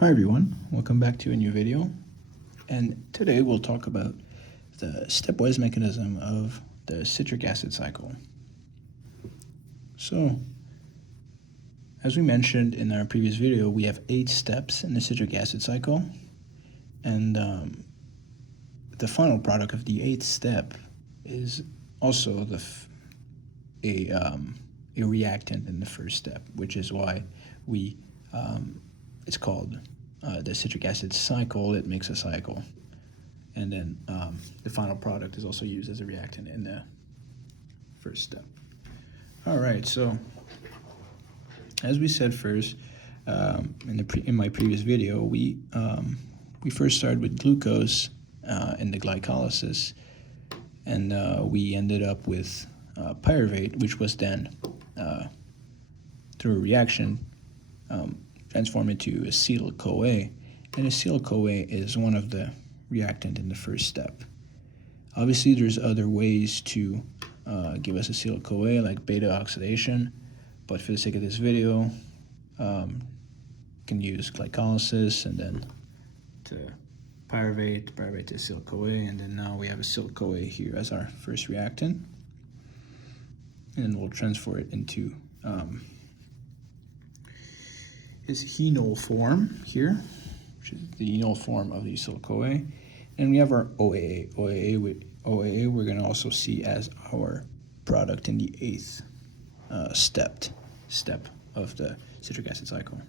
Hi everyone, welcome back to a new video, and today we'll talk about the stepwise mechanism of the citric acid cycle. So, as we mentioned in our previous video, we have 8 steps in the citric acid cycle, and the final product of the 8th step is also a reactant in the first step, which is why it's called the citric acid cycle. It makes a cycle, and then the final product is also used as a reactant in the first step. All right, so as we said first in my previous video, we first started with glucose in the glycolysis, and we ended up with pyruvate, which was then through a reaction transform into acetyl-CoA, and acetyl-CoA is one of the reactant in the first step. Obviously, there's other ways to give us acetyl-CoA, like beta oxidation, but for the sake of this video, can use glycolysis and then to pyruvate to acetyl-CoA, and then now we have acetyl-CoA here as our first reactant, and then we'll transfer it into its enol form here, which is the enol form of the acetyl-CoA, and we have our OAA. OAA we're going to also see as our product in the 8th step of the citric acid cycle.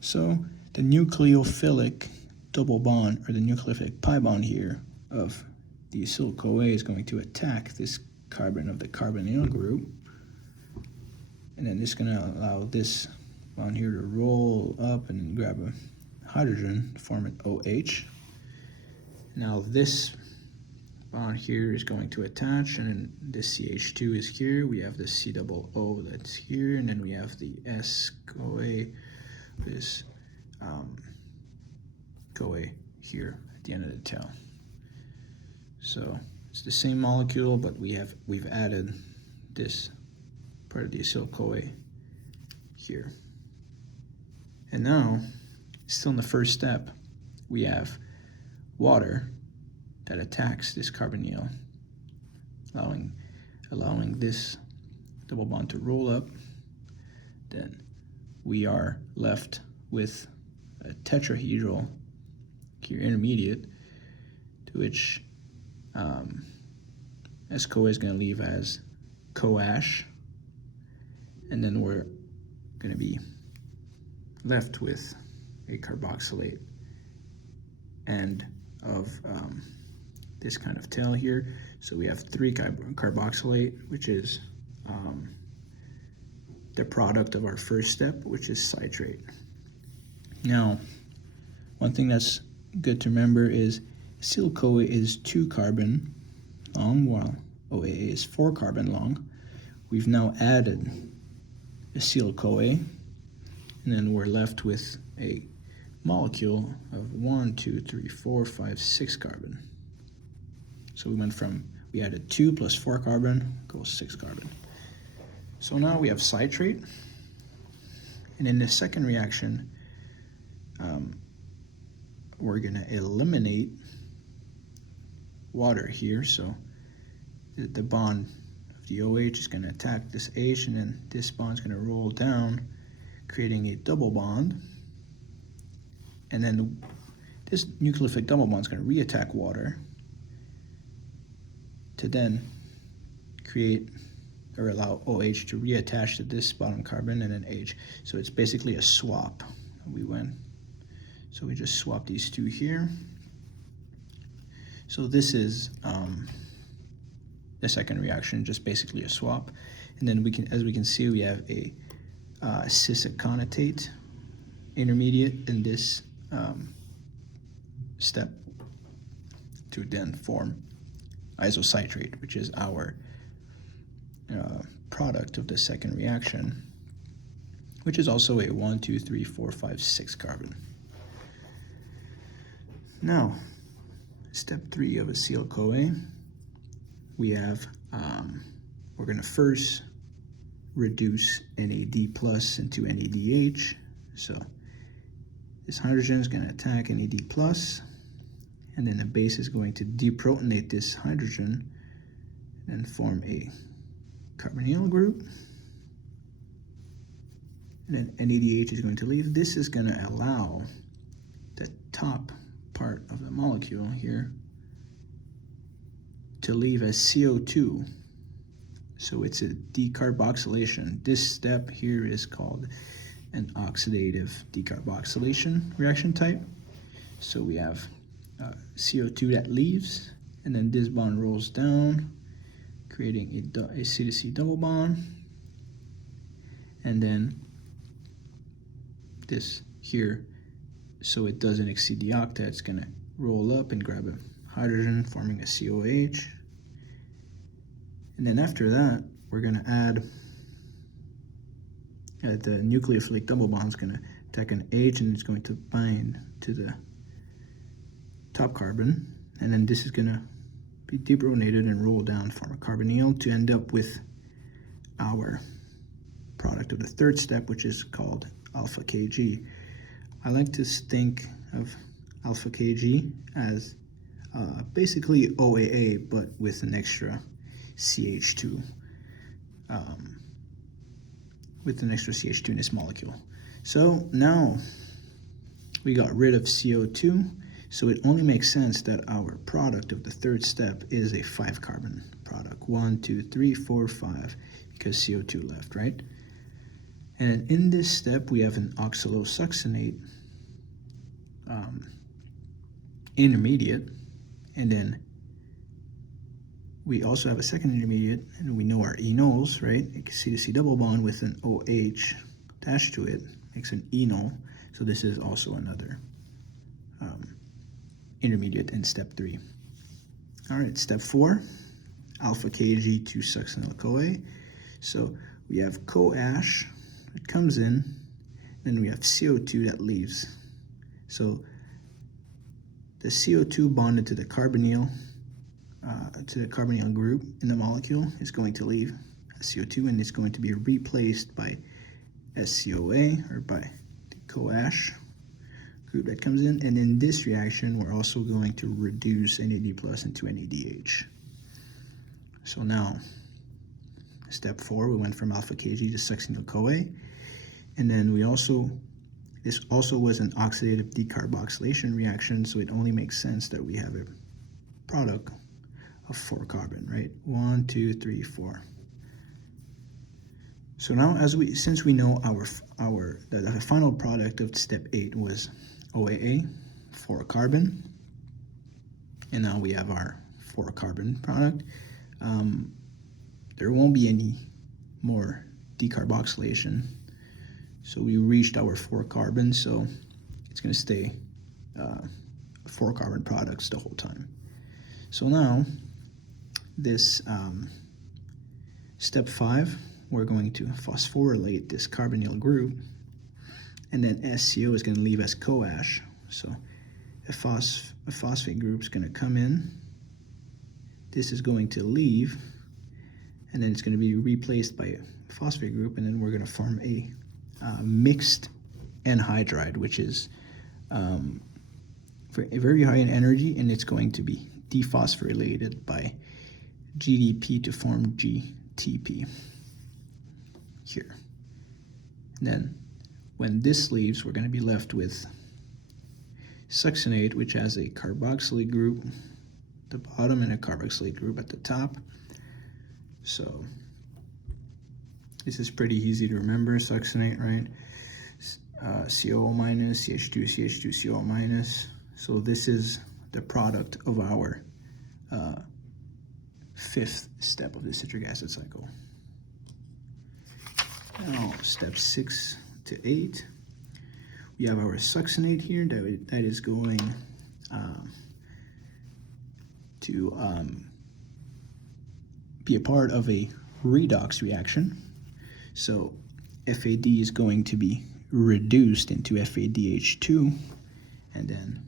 So the nucleophilic double bond, or the nucleophilic pi bond here of the acetyl-CoA, is going to attack this carbon of the carbonyl group, and then this is going to allow this bond here to roll up and then grab a hydrogen, form an OH. Now this bond here is going to attach, and then this CH2 is here. We have the C double O that's here, and then we have the S-CoA, this CoA here at the end of the tail. So it's the same molecule, but we've added this part of the acetyl-CoA here. And now, still in the first step, we have water that attacks this carbonyl, allowing this double bond to roll up. Then we are left with a tetrahedral here intermediate, to which S-CoA is going to leave as CoAsh, and then we're going to be left with a carboxylate end of this kind of tail here. So we have 3 carboxylate, which is the product of our first step, which is citrate. Now, one thing that's good to remember is acetyl-CoA is 2 carbon long, while OAA is 4 carbon long. We've now added acetyl-CoA, and then we're left with a molecule of 1, 2, 3, 4, 5, 6 carbon. So we added 2 plus 4 carbon equals 6 carbon. So now we have citrate, and in the second reaction, we're going to eliminate water here. So the bond of the OH is going to attack this H, and then this bond is going to roll down, creating a double bond, and then this nucleophilic double bond is going to reattack water to then create or allow OH to reattach to this bottom carbon and then H. So it's basically a swap. So we just swap these 2 here. So this is the second reaction, just basically a swap. And then as we can see, we have a cis-aconitate intermediate in this step to then form isocitrate, which is our product of the second reaction, which is also a 1, 2, 3, 4, 5, 6 carbon. Now, step 3 of acetyl-CoA, we have, we're going to first reduce NAD plus into NADH. So This hydrogen is going to attack NAD+, and then the base is going to deprotonate this hydrogen and form a carbonyl group. And then NADH is going to leave. This is going to allow the top part of the molecule here to leave as CO2. So it's a decarboxylation. This step here is called an oxidative decarboxylation reaction type. So we have CO2 that leaves, and then this bond rolls down, creating a C to C double bond, and then this here, so it doesn't exceed the octet, it's going to roll up and grab a hydrogen, forming a COH. And then after that, we're going to add the nucleophilic double bond is going to attack an H, and it's going to bind to the top carbon, and then this is going to be deprotonated and roll down, form a carbonyl to end up with our product of the third step, which is called alpha Kg. I like to think of alpha Kg as basically OAA, but with an extra CH2, in this molecule. So now we got rid of CO2, so it only makes sense that our product of the third step is a 5-carbon product. 1, 2, 3, 4, 5, because CO2 left, right? And in this step, we have an oxalosuccinate intermediate, and then we also have a second intermediate, and we know our enols, right? You can see the C double bond with an OH attached to it makes an enol, so this is also another intermediate in step 3. All right, step 4, alpha Kg 2-succinyl-CoA. So we have CoAsh that comes in, then we have CO2 that leaves. So the CO2 bonded to the carbonyl group in the molecule is going to leave as CO2, and it's going to be replaced by SCOA, or by the CoAsh group that comes in. And in this reaction, we're also going to reduce NAD+ into NADH. So now, step 4, we went from alpha Kg to succinyl-CoA, and then this also was an oxidative decarboxylation reaction, so it only makes sense that we have a product of 4 carbon, right? 1, 2, 3, 4. So now, since we know the final product of step 8 was OAA, 4 carbon, and now we have our 4 carbon product, there won't be any more decarboxylation. So we reached our 4 carbon, so it's going to stay 4 carbon products the whole time. So now, this step 5, we're going to phosphorylate this carbonyl group, and then SCO is going to leave as CoAsh. So a phosphate group is going to come in, this is going to leave, and then it's going to be replaced by a phosphate group, and then we're going to form a mixed anhydride, which is very high in energy, and it's going to be dephosphorylated by GDP to form GTP here. And then when this leaves, we're going to be left with succinate, which has a carboxylate group at the bottom and a carboxylate group at the top. So this is pretty easy to remember, succinate, right? COO minus, CH2, CH2, COO minus. So this is the product of our 5th step of the citric acid cycle. Now, steps 6 to 8. We have our succinate here that is going to be a part of a redox reaction. So FAD is going to be reduced into FADH2, and then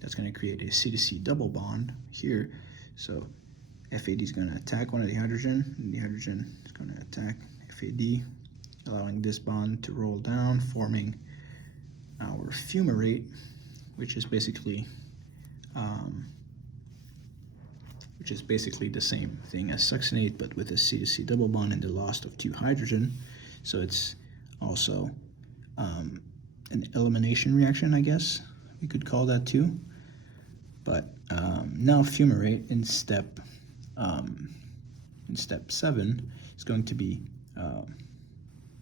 that's going to create a C to C double bond here. So FAD is going to attack one of the hydrogen, and the hydrogen is going to attack FAD, allowing this bond to roll down, forming our fumarate, which is basically the same thing as succinate, but with a C-to-C double bond and the loss of 2 hydrogen. So it's also an elimination reaction, I guess we could call that too. But now fumarate in step 7 is going to be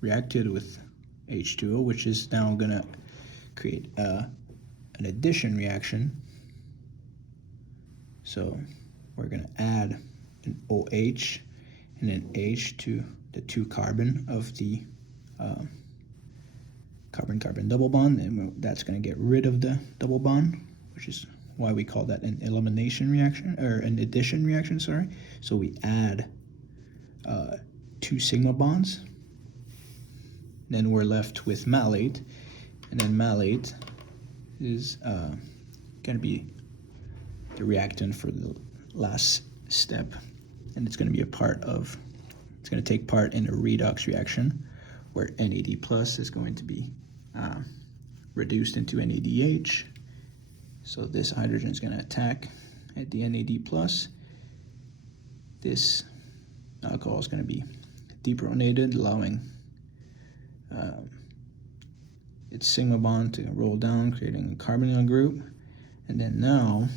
reacted with H2O, which is now going to create an addition reaction. So we're going to add an OH and an H to the 2 carbon of the carbon-carbon double bond, and that's going to get rid of the double bond, which is why we call that an elimination reaction, or an addition reaction, sorry. So we add 2 sigma bonds, then we're left with malate, and then malate is going to be the reactant for the last step, and it's going to be it's going to take part in a redox reaction where NAD plus is going to be reduced into NADH. So this hydrogen is going to attack at the NAD plus. This alcohol is going to be deprotonated, allowing its sigma bond to roll down, creating a carbonyl group. And then now,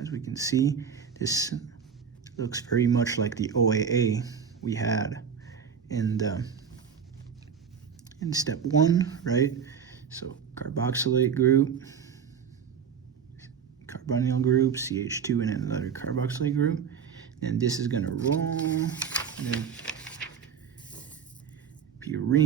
as we can see, this looks very much like the OAA we had in step 1, right? So carboxylate group, carbonyl group, CH2, and then another carboxylate group. And this is going to roll and then be